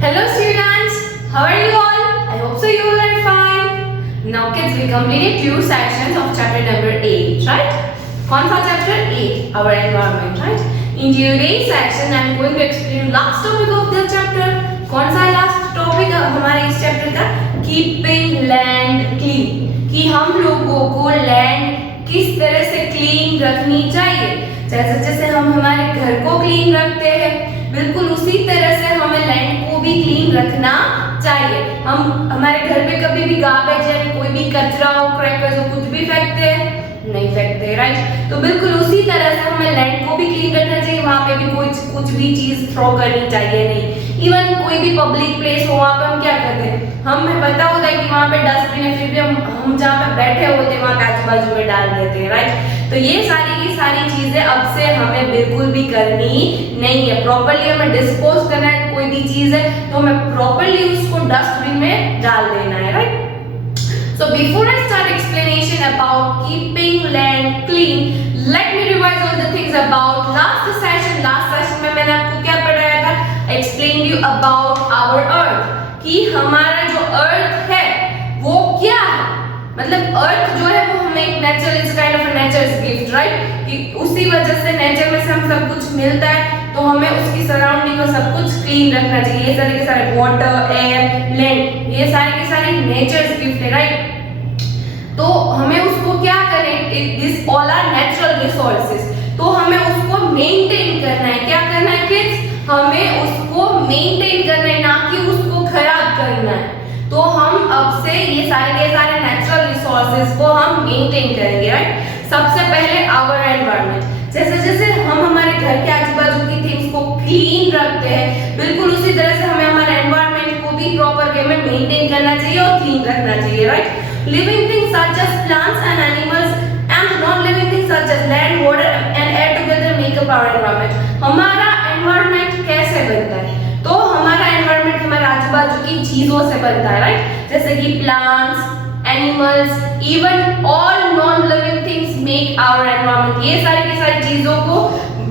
Hello students, how are you all? I hope so you all are fine. Now kids, we completed 2 sessions of chapter number 8, right? कौन सा chapter 8? Our environment, right? In today's section, I am going to explain last topic of the chapter. कौन सा last topic हमारे इस chapter का? Keeping land clean. कि हम लोगों को land किस तरह से clean रखनी चाहिए. जैसे जैसे हम हमारे घर को clean रखते हैं, बिल्कुल उसी तरह से हमें लैंड को भी क्लीन रखना चाहिए. हम हमारे घर पे कभी भी गार्बेज यानी कोई भी कचरा हो, क्रैकर्स हो, कुछ भी फेंकते हैं? नहीं फेंकते, राइट? तो बिल्कुल उसी तरह से हमें लैंड को भी क्लीन रखना चाहिए. वहाँ पे भी कुछ भी चीज थ्रो करनी चाहिए नहीं. इवन कोई भी पब्लिक प्लेस हो, वहाँ पे हम क्या करते हैं, हमें पता होता है कि वहाँ पे डस्टबिन है, फिर भी हम जहाँ पे बैठे होते हैं वहाँ पे आजू बाजू में डाल देते हैं, राइट? तो ये सारी की सारी चीजें अब से हमें बिल्कुल भी करनी नहीं है. प्रॉपर्ली हमें डिस्पोज करना है. कोई भी चीज है तो हमें प्रॉपर्ली उसको डस्टबिन में डाल देना है, right? So before I start explanation about keeping land clean, let me revise all the things about last session. Last session में मैंने आपको क्या पढ़ाया था? Explain you about our earth. कि हमारा जो earth है वो क्या है? मतलब अर्थ जो है वो हमें एक nature, it's kind of a natures gift, right? कि उसी वजह से नेचर में से हम सब कुछ मिलता है, तो हमें उसकी सराउंडिंग और सब कुछ क्लीन रखना चाहिए. ये सारे के सारे वाटर, एयर, लैंड, ये सारे के सारे नेचर्स गिफ्ट है, राइट? तो हमें उसको क्या करें, this all are natural resources, तो हमें उसको मेंटेन करना है. क्या करना है किड्स? हमें उसको मेंटेन करना है, ना कि उसको खराब करना है. तो हम अब से ये सारे के सारे नेचुरल रिसोर्सेज को हम मेंटेन करेंगे, राइट? सबसे पहले आवर एनवायरनमेंट. जैसे जैसे हम हमारे घर के आजू बाजू की थिंग्स को क्लीन रखते हैं, बिल्कुल उसी तरह से हमें हमारे एनवायरनमेंट को भी प्रॉपर वे में मेंटेन करना चाहिए और क्लीन रखना चाहिए, right? Living things such as plants and animals and non living things such as land, water and air together make up our environment. हमारा एनवायरनमेंट कैसे बनता है? तो हमारा एनवायरनमेंट हमारे आजू बाजू की चीजों से बनता है, राइट? जैसे कि plants, animals, even all non living things make our environment. ये सारी की सारी चीजों को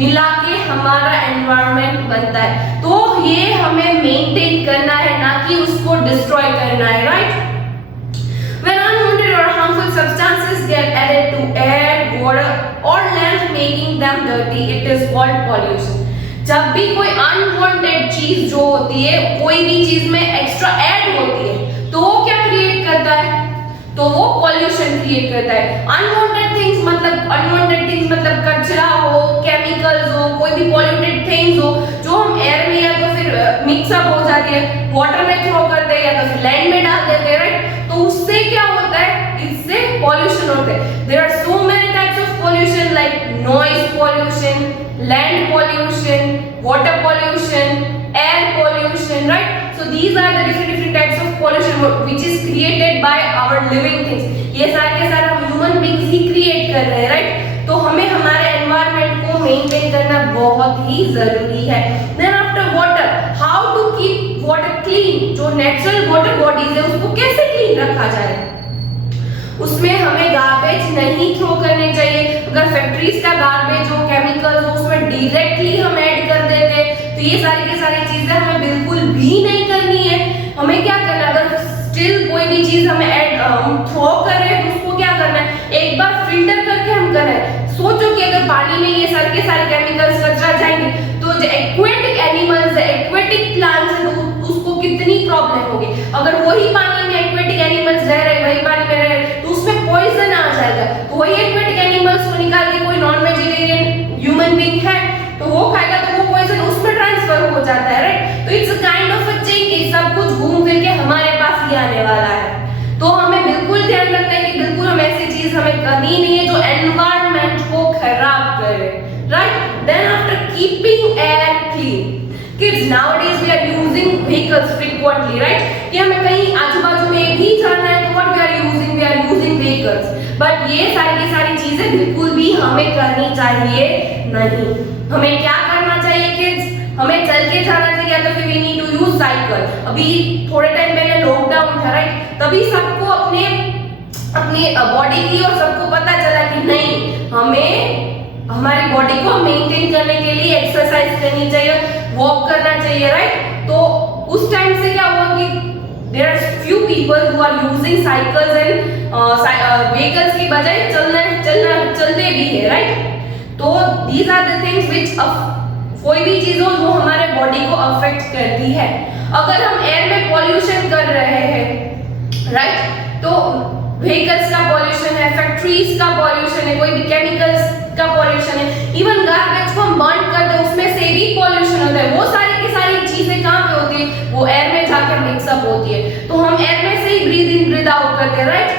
मिला के हमारा एनवायरनमेंट बनता है. तो ये हमें मेंटेन करना है, ना कि उसको डिस्ट्रॉय करना है, right? When unwanted or harmful substances get added to air, water or land making them dirty, it is called pollution. जब भी कोई अनवांटेड चीज जो होती है, कोई भी चीज में एक्स्ट्रा ऐड होती है, तो वो क्या क्रिएट करता है? तो वो पॉल्यूशन क्रिएट करता है. अनवांटेड थिंग्स मतलब कचरा हो, केमिकल्स हो, कोई भी पॉल्यूटेड थिंग्स हो जो हम एयर में या तो फिर मिक्सअप हो जाती है, वाटर में थ्रो करते हैं या तो फिर लैंड में डाल देते हैं, राइट? तो उससे क्या होता है? इससे पॉल्यूशन होता है. There are so many types of pollution like noise pollution, land pollution, water pollution, air pollution, right? So these are the different types of pollution which is created by our living things. ये सारे के सारे हम human beings ही create कर रहे हैं, right? तो हमें हमारे environment को maintain करना बहुत ही जरूरी है. Then after water, how to keep water clean? जो natural water bodies है उसको कैसे clean रखा जाए? उसमें हमें गार्बेज नहीं थ्रो करने चाहिए. अगर फैक्ट्रीज का गार्बेज हो, केमिकल्स हो, उसमें डायरेक्टली हम ऐड कर देते हैं, तो ये सारी की सारी चीजें हमें बिल्कुल भी नहीं करनी है. हमें क्या करना है, अगर स्टिल कोई भी चीज हमें ऐड थ्रो कर रहे हैं तो उसको क्या करना है, एक बार फिल्टर करके हम करें. सोचो कि अगर पानी में ये सारे के सारे केमिकल्स कचरा जाएंगे तो जो एक्वेटिक एनिमल्स है, एक्वेटिक प्लांट्स है, तो उसको कितनी प्रॉब्लम होगी. अगर वही पानी में एक्वेटिक एनिमल्स रह रहे, वही पानी में रह रहे, तो उसमें पॉइजन आ जाएगा. तो वही एक्वेटिक एनिमल्स को निकाल के कोई नॉन वेजिटेरियन ह्यूमन बीइंग है तो वो खाएगा, तो वो पॉइजन उसमें ट्रांसफर हो जाता है, राइट? तो it's a kind of a chain कि सब कुछ घूम फिर के हमारे पास ही आने वाला है. तो हमें बिल्कुल ध्यान रखना है कि बिल्कुल हम ऐसी चीज हमें करनी नहीं है जो एनवायरनमेंट को खराब करे, right? Then after keeping air clean, kids nowadays we are using vehicles frequently, right? कि हमें कहीं आजू बाजू में भी जाना है तो what we are using vehicles. But ये सारी की सारी चीजें बिल्कुल भी हमें करनी चाहिए नहीं. हमें क्या करना चाहिए किड्स? हमें चल के जाना चाहिए, या तो फिर we need to use cycle. अभी थोड़े टाइम पहले लॉकडाउन था, राइट? तभी सबको अपनी बॉडी की और सबको पता चला कि नहीं, हमें हमारी बॉडी को मेंटेन करने के लिए एक्सरसाइज करनी चाहिए, वॉक करना चाहिए, राइट? तो उस टाइम से क्या हुआ कि there are few people who are using cycles and vehicles की बजाय चलते भी है, राइट। तो these are the things which कोई भी चीज हो जो हमारे बॉडी को अफेक्ट करती है। अगर हम एयर में पॉल्यूशन कर रहे हैं, राइट, तो व्हीकल्स का पॉल्यूशन है, फैक्ट्रीज का पॉल्यूशन है, कोई भी केमिकल्स का पॉल्यूशन है, इवन गार्बेज को हम बर्न करते हैं उसमें से भी पॉल्यूशन होता है। वो सारी की सारी चीजें कहाँ पे होती है, वो एयर में जाकर मिक्सअप होती है। तो हम एयर में से ही ब्रीद इन ब्रीद आउट करते हैं, राइट।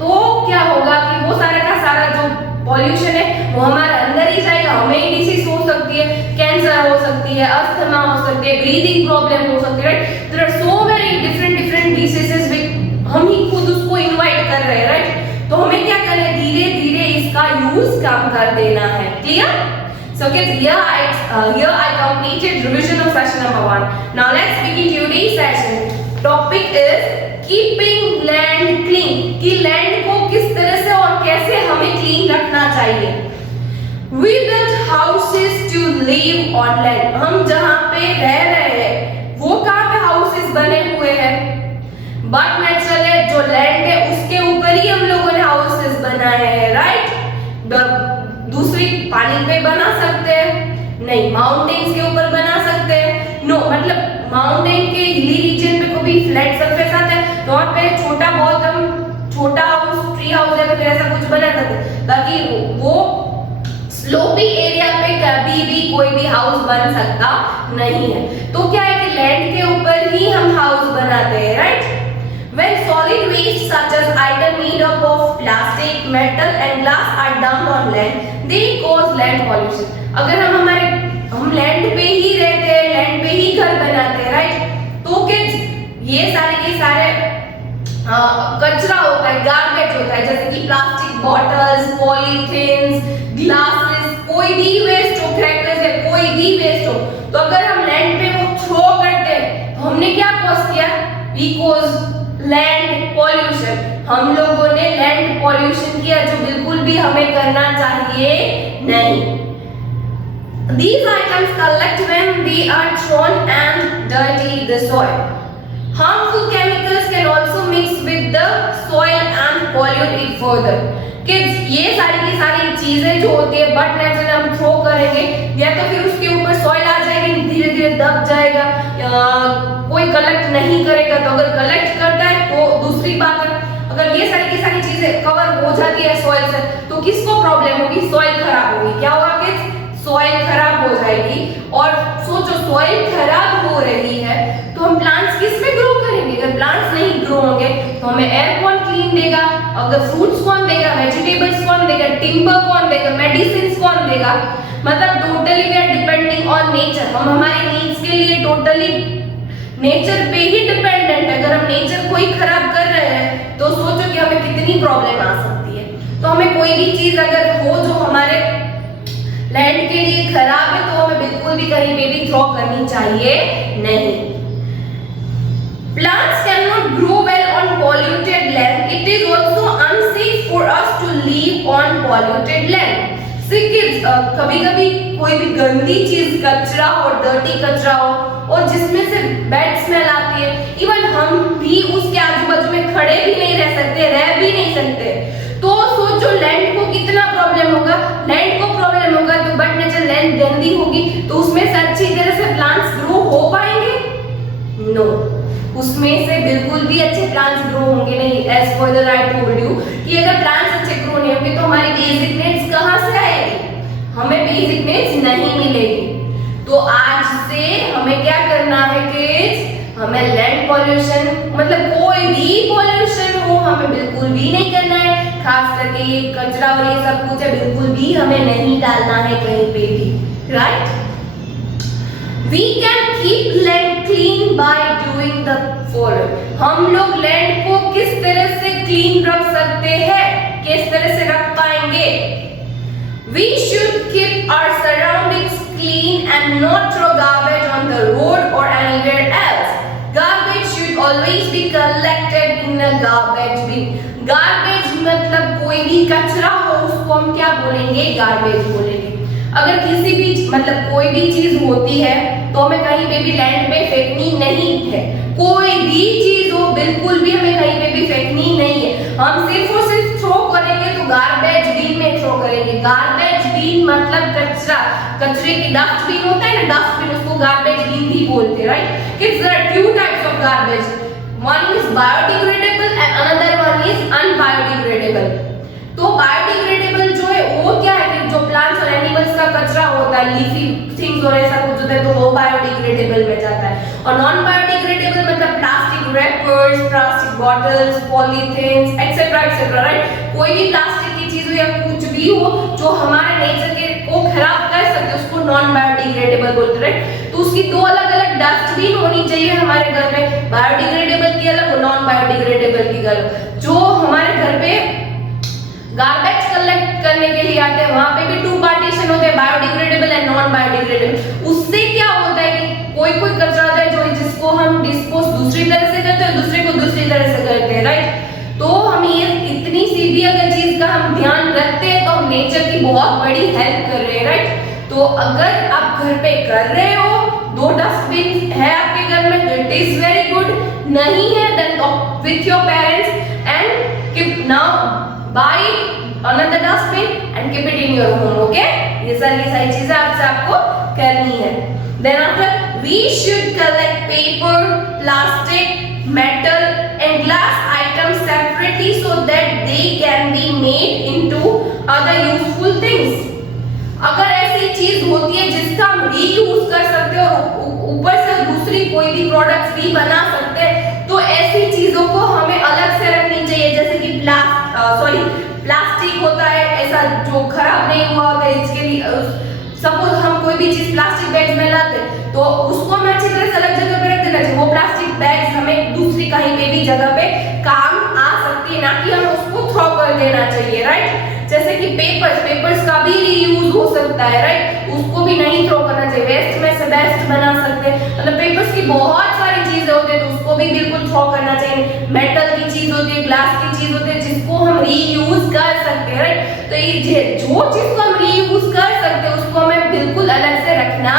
तो क्या होगा कि वो सारा का सारा जो पॉल्यूशन है वो हमारे अंदर ही जाएगा, हमें डिसीज हो सकती है, कैंसर हो सकती है, अस्थमा हो सकती है, ब्रीदिंग प्रॉब्लम हो सकती है, right. There are so many different diseases हम ही खुद उसको इनवाइट कर रहे हैं, राइट। तो हमें क्या करना है, धीरे धीरे इसका यूज कम कर देना है, clear. So kids, here I completed revision of session number 1. Now let's begin today's session. Topic is keeping land clean. कि लैंड को किस तरह से और कैसे हमें क्लीन रखना चाहिए। We build houses to live on land. हम जहाँ पे रह रहे हैं वो कहाँ पे हाउसेस बने हुए हैं, बट नेचुरल है जो लैंड है उसके ऊपर ही हम लोगों ने हाउसेस बनाए हैं, राइट। दूसरी पानी पे बना सकते हैं, नहीं माउंटेन्स के ऊपर बना सकते हैं, नो मतलब माउंटेन के हिली रीजन पे कोई फ्लैट सरफेस आता है तो वहाँ पे छोटा बहुत हम छोटा हाउस, ट्री हाउस या फिर ऐसा कुछ बना सकते हैं, ताकि वो स्लोपी एरिया पे कभी भी कोई भी हाउस बन सकता नहीं है। तो क्या है कि लैंड के ऊपर ही हम हाउस बनाते हैं, right. When solid waste such as item made up of plastic, metal and glass are dumped on land, they cause land pollution. अगर हम लैंड पे ही रहते हैं, लैंड पे ही घर बनाते हैं, राइट, तो किड्स ये सारे के सारे कचरा होता है, गार्बेज होता है, जैसे कि प्लास्टिक बॉटल्स, पॉलीथिन्स, ग्लासेस, कोई भी वेस्ट हो, क्रैकर्स है, कोई भी वेस्ट हो, तो अगर हम लैंड पे वो थ्रो करते हैं तो हमने क्या कॉज किया, वी कॉज लैंड पॉल्यूशन। हम लोगों ने लैंड पॉल्यूशन किया जो बिल्कुल भी हमें करना चाहिए नहीं। These items collect when they are thrown and dirty the soil. Harmful chemicals can also mix with the soil and pollute it further. Kids, ये सारी की सारी चीजें जो होती है बट नेचुरली हम थ्रो करेंगे या तो फिर उसके ऊपर सॉइल आ जाएगी, धीरे धीरे दब जाएगा, कोई कलेक्ट नहीं करेगा। तो अगर कलेक्ट करता है तो दूसरी बात है, अगर ये सारी की सारी चीजें कवर हो जाती है सॉइल से तो किसको प्रॉब्लम होगी, सॉइल खराब होगी। क्या होगा किड्स, सॉइल खराब हो जाएगी। और सोचो सॉइल खराब हो रही है तो हम प्लांट्स किस में ग्रो करेंगे, अगर प्लांट्स नहीं ग्रो होंगे तो हमें एयर कौन क्लीन देगा, अगर फ्रूट्स कौन देगा, वेजिटेबल्स कौन देगा, टिम्बर कौन देगा, मेडिसिन कौन देगा। मतलब totally we are depending on nature, हम हमारी नीड्स के लिए टोटली नेचर पे ही डिपेंडेंट है। अगर हम नेचर को ही खराब कर रहे हैं तो सोचो कि हमें कितनी प्रॉब्लम आ सकती है। तो हमें कोई भी चीज अगर हो जो हमारे लैंड के लिए खराब है तो हमें बिल्कुल भी कहीं पे भी थ्रो करनी चाहिए नहीं। Plants cannot grow well on polluted land. It is also unsafe for us to live on polluted land. See kids, कभी-कभी कोई भी गंदी चीज, कचरा हो, डर्टी कचरा हो और जिसमें से बैड स्मेल आती है, इवन हम भी उसके आजू बाजू में खड़े भी नहीं रह सकते, रह भी नहीं सकते। तो सोचो लैंड को कितना प्रॉब्लम होगा, लैंड को प्रॉब्लम होगा तो बट नेचर लैंड गंदी होगी तो उसमें से अच्छी तरह से प्लांट्स ग्रो हो पाएंगे, नो, उसमें से बिल्कुल भी अच्छे प्लांट्स ग्रो होंगे नहीं। As further I told you कि अगर प्लांट्स अच्छे ग्रो नहीं होंगे तो हमारी बेसिक नीड्स कहाँ से आएगी, हमें बेसिक नीड्स नहीं मिलेगी। तो आज से हमें क्या करना है किड्स, हमें लैंड पॉल्यूशन मतलब कोई भी पॉल्यूशन हो हमें बिल्कुल भी नहीं करना है, खास करके ये कचरा और ये सब कुछ है बिल्कुल भी हमें नहीं डालना है कहीं पे भी, right. We can keep land clean by doing the following. हम लोग लैंड को किस तरह से क्लीन रख सकते हैं, किस तरह से रख पाएंगे। We should keep our surroundings clean and not throw garbage on the road or anywhere else. Garbage should always be collected in a garbage bin. Garbage मतलब कोई भी कचरा हो उसको हम क्या बोलेंगे, गार्बेज बोलेंगे। अगर किसी भी मतलब कोई भी चीज होती है तो हमें कहीं पे भी लैंड पे फेंकनी नहीं है। कोई भी चीज हो बिल्कुल भी हमें कहीं पे भी फेंकनी नहीं है। हम सिर्फ और सिर्फ थ्रो करेंगे तो गार्बेज बिन में थ्रो करेंगे। गार्बेज बिन मतलब कचरा, कचरे की डस्टबिन होता है ना, डस्टबिन, उसको गार्बेज बिन भी बोलते हैं, right. Kids, there are two types of garbage, one is biodegradable and another one is unbiodegradable। तो बायोडिग्रेडेबल जो है वो क्या है कि जो प्लांट्स और एनिमल्स का कचरा होता है, लीफी थिंग्स और ऐसा कुछ होता है, तो वो बायोडिग्रेडेबल में जाता है। और नॉन बायोडिग्रेडेबल मतलब plastic rappers, plastic bottles, polythenes etcetera etcetera, right. कोई भी प्लास्टिक की चीज हो या कुछ भी हो जो हमारे नेचर के को खराब कर सकते, उसको नॉन बायोडिग्रेडेबल बोलते हैं, राइट। तो उसकी दो अलग अलग डस्टबिन होनी चाहिए हमारे घर में, बायोडिग्रेडेबल की अलग और नॉन बायोडिग्रेडेबल की अलग। जो हमारे घर पे गार्बेज कलेक्ट करने के लिए आते हैं वहां पे भी टू पार्टीशन होते हैं, बायोडिग्रेडेबल एंड नॉन बायोडिग्रेडेबल। उससे क्या होता है कि कोई कोई कचरा होता है जो जिसको हम डिस्पोज दूसरी तरह से करते हैं, दूसरे को दूसरी तरह से करते हैं, राइट। तो हम ये इतनी सी भी अगर चीज का हम ध्यान रखते हैं तो हम नेचर की बहुत बड़ी हेल्प कर रहे हैं, राइट। तो अगर आप घर पे कर रहे हो, दो डस्टबिन है आपके घर में, तो इट इज वेरी गुड। नहीं है then talk with your parents and keep now buy another dustbin and keep it in your home, okay? ये सारी चीजें आपको करनी है। Then after we should collect paper, plastic, metal and glass items separately so that they can be made into other useful things। अगर ऐसी चीज होती है जिसका हम रीयूज कर सकते हैं और ऊपर से दूसरी कोई भी प्रोडक्ट्स भी बना सकते हैं, तो ऐसी चीजों को हमें अलग से रखनी चाहिए। जैसे कि प्लास्टिक होता है ऐसा जो खराब नहीं हुआ होता है, इसके लिए सपोज हम कोई भी चीज प्लास्टिक बैग्स में लाते तो उसको हमें अच्छी तरह से अलग जगह पे रख देना चाहिए। वो प्लास्टिक बैग्स हमें दूसरी कहीं पे भी जगह पे काम आ सकती है, ना कि हम उसको थ्रो कर देना चाहिए, राइट। जैसे कि पेपर्स का भी रीयूज हो सकता है, राइट। उसको भी नहीं थ्रो करना चाहिए, वेस्ट में से बेस्ट बना सकते हैं। मतलब पेपर्स की बहुत सारी चीजें होती है तो उसको भी बिल्कुल थ्रो करना चाहिए। मेटल की चीज होती है, ग्लास की चीज होती है जिसको हम रीयूज कर सकते हैं, राइट। तो ये जो चीज को हम रीयूज कर सकते हैं उसको हमें बिल्कुल अलग से रखना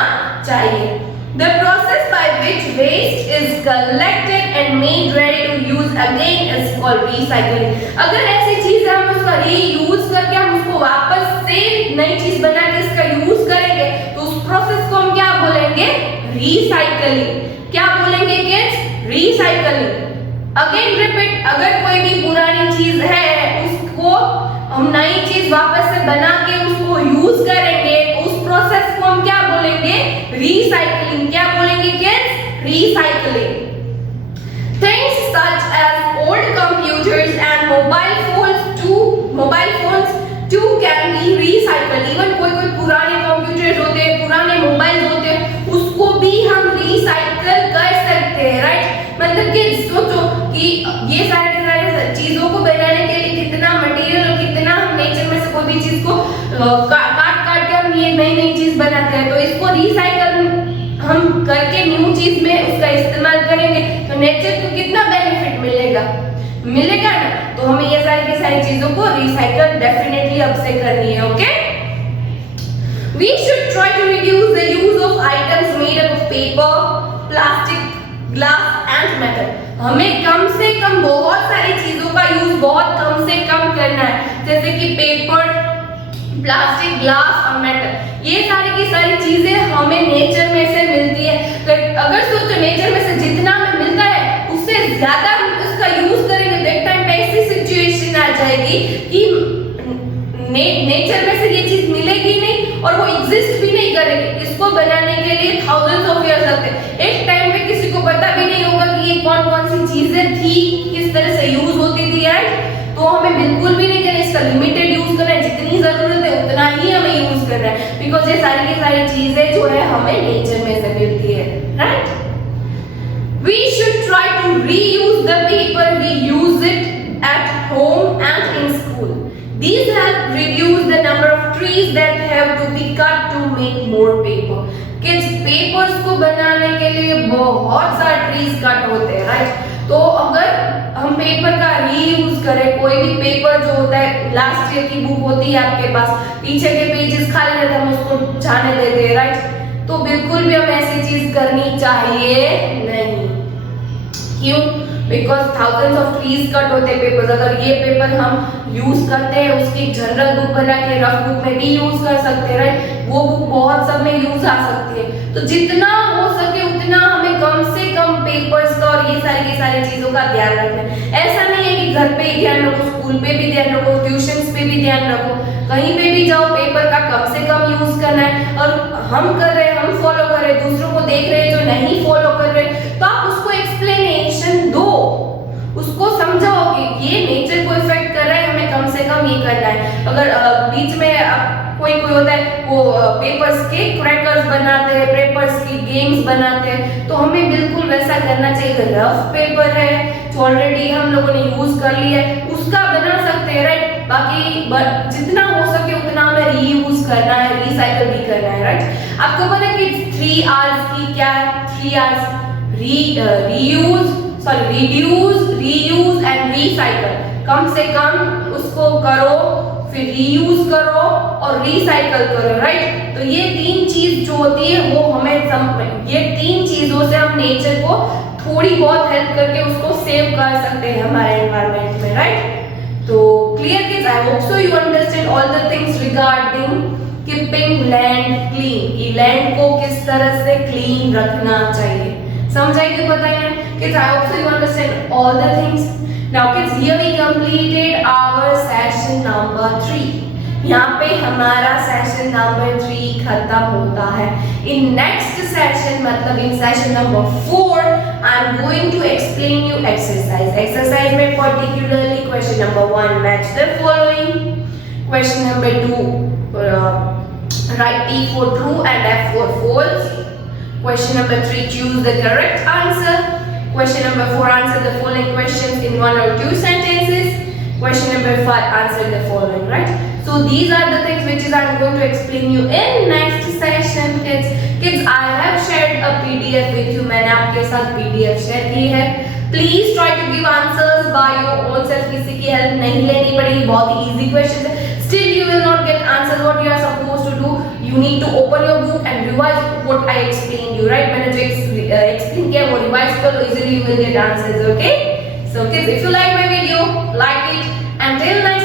चाहिए। The process by which waste is collected and made ready to use again is called recycling। अगर ऐसी चीज हम उसका रीयूज करके हम उसको वापस से नई चीज बना के इसका यूज करेंगे तो उस प्रोसेस को हम क्या बोलेंगे? रिसाइकलिंग। क्या बोलेंगे किड्स? रिसाइकलिंग। अगेन रिपीट, अगर कोई भी पुरानी चीज है उसको हम नई चीज वापस से बना के उसको यूज करेंगे, उस प्रोसेस को हम क्या बोलेंगे? रिसाइकलिंग। क्या बोलेंगे kids? Recycling. Things such as old computers and mobile phones too can be recycled। Even कोई पुराने कंप्यूटर्स होते हैं, पुराने मोबाइल होते हैं, उसको भी हम रिसाइकल कर सकते हैं, राइट। मतलब कि सोचो कि ये सारे चीजों को बनाने के लिए कितना मटेरियल और कितना हम नेचर में से कोई भी चीज को काट के हम ये नई चीज बनाते हैं, तो इसको रिसाइकल हम करके न्यू चीज में उसका इस्तेमाल करेंगे तो नेचर को कितना बेनिफिट मिलेगा ना। तो हमें ये सारी चीजों को रिसाइकल डेफिनेटली अब से करनी है, okay. We should try to reduce the use of items made up of paper, plastic, glass and metal। हमें कम से कम बहुत सारी चीजों का यूज बहुत कम से कम करना है, जैसे कि पेपर, प्लास्टिक, ग्लास और मेटल। ये सारी की सारी चीजें हमें नेचर में से मिलती है। तो अगर सोचो नेचर में से जितना हमें मिलता है उससे ज्यादा हम उसका यूज करेंगे तो एक टाइम पे ऐसी सिचुएशन आ जाएगी कि नेचर में से ये चीज मिलेगी नहीं और वो एग्जिस्ट भी नहीं करेगी। इसको बनाने के लिए थाउजेंड्स ऑफ इयर्स लगते हैं। एक टाइम पे किसी को पता भी नहीं होगा कि ये कौन कौन सी चीजें थी, किस तरह से यूज होती थी, राइट। तो हमें बिल्कुल भी नहीं करना, इसका लिमिटेड यूज करना है, जितनी जरूरत है उतना ही हमें यूज करना है, बिकॉज ये सारी की सारी चीजें जो है हमें नेचर में से मिलती है, right. We should try to reuse the paper we use it at home and in school। These help reduce the number of trees that have to be cut to make more paper। Kids, papers को बनाने के लिए बहुत सारे trees cut होते हैं, right. तो अगर हम पेपर का रीयूज करें। कोई भी पेपर जो होता है, लास्ट ईयर की बुक होती है आपके पास, पीछे के पेजेस खाली रहते हैं, हम उसको जाने देते हैं, राइट। तो बिल्कुल भी हमें ऐसी चीज करनी चाहिए नहीं। क्यों? Because thousands of trees cut होते हैं पेपर्स। अगर ये पेपर हम यूज करते हैं, उसकी जनरल बुक बना के रफ बुक में भी यूज कर सकते हैं, राइट। वो बुक बहुत सब में यूज आ सकती है। तो जितना हो सके उतना हमें कम से कम पेपर्स का और ये सारी चीजों का ध्यान रखना है। ऐसा नहीं है कि घर पे ही ध्यान रखो, स्कूल पे भी ध्यान रखो, ट्यूशंस पे भी ध्यान रखो, कहीं पे भी जाओ पेपर का कम से कम यूज करना है। और हम कर रहे हैं, हम फॉलो कर रहे हैं, दूसरों को देख रहे हैं जो नहीं फॉलो कर रहे, तो आप उसको एक्सप्लेनेशन दो, उसको समझाओ कि ये नेचर को इफेक्ट कर रहा है, हमें कम से कम ये करना है। अगर बीच में कोई होता है वो पेपर्स के क्रैकर्स बनाते हैं, पेपर्स की गेम्स बनाते हैं, तो हमें बिल्कुल वैसा करना चाहिए। अगर रफ पेपर है जो ऑलरेडी हम लोगों ने यूज कर लिया है, उसका बना सकते हैं, राइट। बाकी जितना हो सके उतना हमें रीयूज करना है, रिसाइकल भी करना है, राइट। आपको पता है कि 3 R's की क्या है? 3 R's reduce, reuse and recycle. कम से कम उसको करो, फिर रीयूज करो और रिसाइकल करो, राइट। तो ये 3 चीज जो होती है वो हमें ये 3 चीजों से हम नेचर को थोड़ी बहुत हेल्प करके उसको सेव कर सकते हैं हमारे एनवायरनमेंट में, राइट। तो clear kids, I hope so you understand all the things regarding keeping land clean, कि लैंड को किस तरह से क्लीन रखना चाहिए। समझा कि पता है kids? I hope so you understand all the things. Now kids, here we completed our session number 3. यहाँ पे हमारा सेशन नंबर 3 खत्म होता है। In next session, मतलब in session number 4, I am going to explain you exercise. Exercise में particularly question number 1, match the following. Question number 2, write T for true and F for false. Question number 3, choose the correct answer. Question number 4, answer the following questions in 1 or 2 sentences. Question number 5, answer the following, right? So these are the things which is I'm going to explain you in next session, kids. Kids, I have shared a PDF with you. मैंने आपके साथ PDF share की है. Please try to give answers by your own self. किसी की help नहीं लेनी पड़ेगी, बहुत ही easy questions है. Still you will not get answers. What you are supposed to do, you need to open your book and revise what I explained you, right? मैंने जो explain किया वो revise कर लो, easily you will get answers, okay? So kids, if you like my video, like it, and till next